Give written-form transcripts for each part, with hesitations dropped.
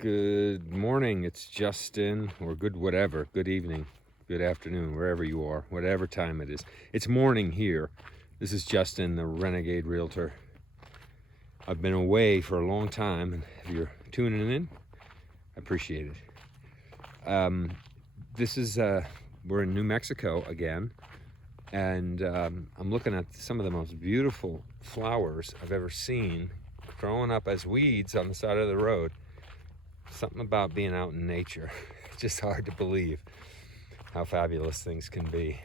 Good morning, it's Justin, or good whatever, good evening, good afternoon, wherever you are, whatever time it is. It's morning here. This is Justin, the Renegade Realtor. I've been away for a long time, and if you're tuning in, I appreciate it. We're in New Mexico again, and I'm looking at some of the most beautiful flowers I've ever seen growing up as weeds on the side of the road. Something about being out in nature. It's just hard to believe how fabulous things can be.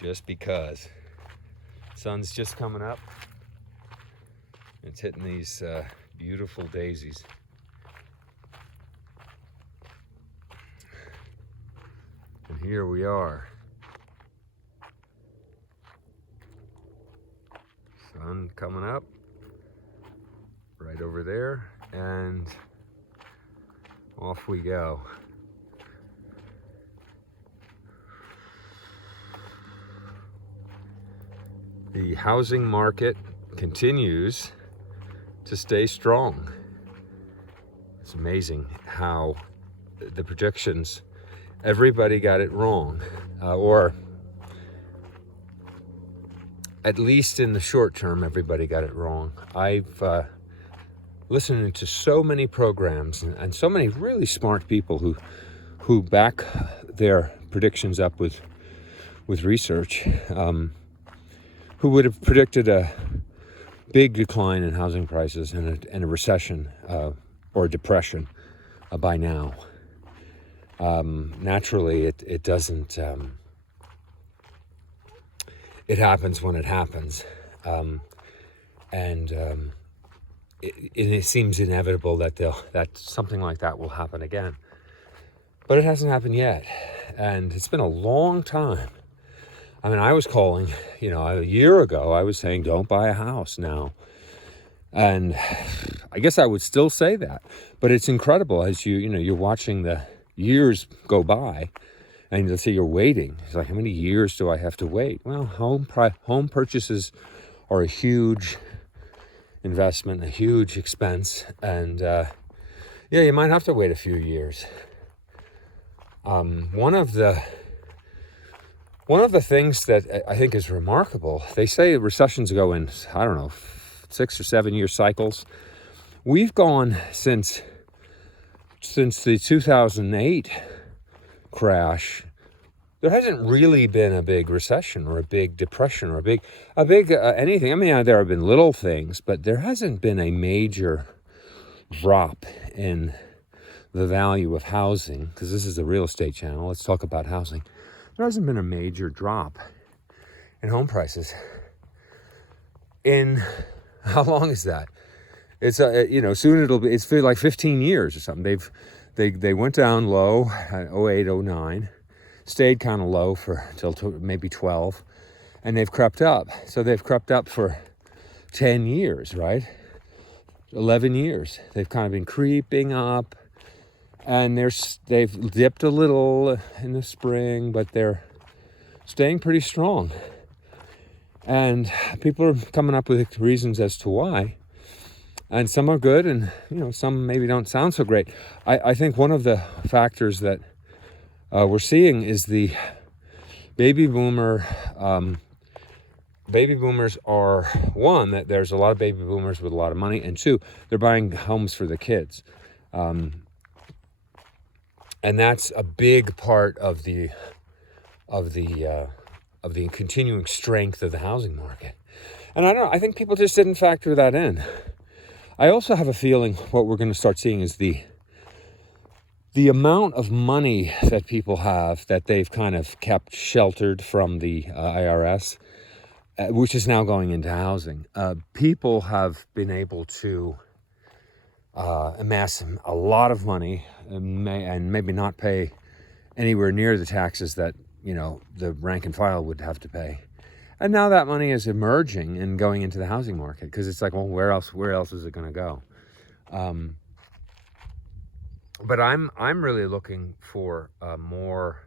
Just because. Sun's just coming up. It's hitting these beautiful daisies. And here we are. Sun coming up. Right over there. And off we go. The housing market continues to stay strong. It's amazing how the projections, everybody got it wrong, or at least in the short term, everybody got it wrong. I've listening to so many programs and so many really smart people who back their predictions up with research, who would have predicted a big decline in housing prices and a recession or a depression by now. Naturally, it doesn't. It happens when it happens, and it seems inevitable that something like that will happen again. But it hasn't happened yet, and it's been a long time. I mean, I was calling, a year ago, I was saying, don't buy a house now. And I guess I would still say that. But it's incredible as you're watching the years go by, and let's say you're waiting. It's like, how many years do I have to wait? Well, home purchases are a huge investment, a huge expense, and you might have to wait a few years. One of the things that I think is remarkable, they say recessions go in, 6 or 7 year cycles. We've gone since the 2008 crash. There hasn't really been a big recession or a big depression or a big anything. I mean, there have been little things, but there hasn't been a major drop in the value of housing, because this is a real estate channel. Let's talk about housing. There hasn't been a major drop in home prices in, how long is that? It's soon it's like 15 years or something. They went down low at 08, 09, stayed kind of low until maybe 12, and they've crept up. So they've crept up for 10 years, right? 11 years. They've kind of been creeping up, and they've dipped a little in the spring, but they're staying pretty strong. And people are coming up with reasons as to why. And some are good, and some maybe don't sound so great. I think one of the factors that we're seeing is the baby boomers are, one, that there's a lot of baby boomers with a lot of money, and two, they're buying homes for the kids. And that's a big part of the continuing strength of the housing market. And I think people just didn't factor that in. I also have a feeling what we're going to start seeing is the amount of money that people have that they've kind of kept sheltered from the IRS, which is now going into housing. People have been able to amass a lot of money and maybe not pay anywhere near the taxes that the rank and file would have to pay. And now that money is emerging and going into the housing market, because it's like, well, where else is it going to go? But I'm really looking for more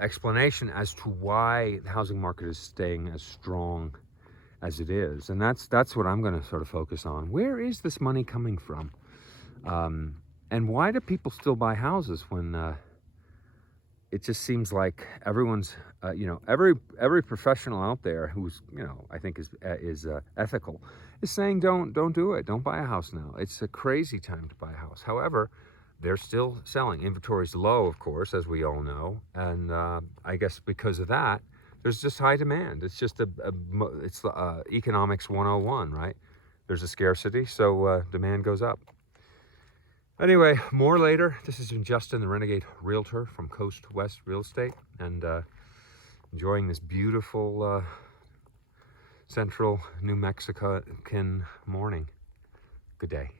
explanation as to why the housing market is staying as strong as it is. And that's what I'm going to sort of focus on. Where is this money coming from? And why do people still buy houses when it just seems like everyone's, every professional out there who's, I think is ethical, is saying don't do it. Don't buy a house now. It's a crazy time to buy a house. However, they're still selling. Inventory's low, of course, as we all know, and I guess because of that, there's just high demand. It's just it's economics 101, right? There's a scarcity, so demand goes up. Anyway, more later. This has been Justin, the Renegade Realtor from Coast West Real Estate, and enjoying this beautiful central New Mexican morning. Good day.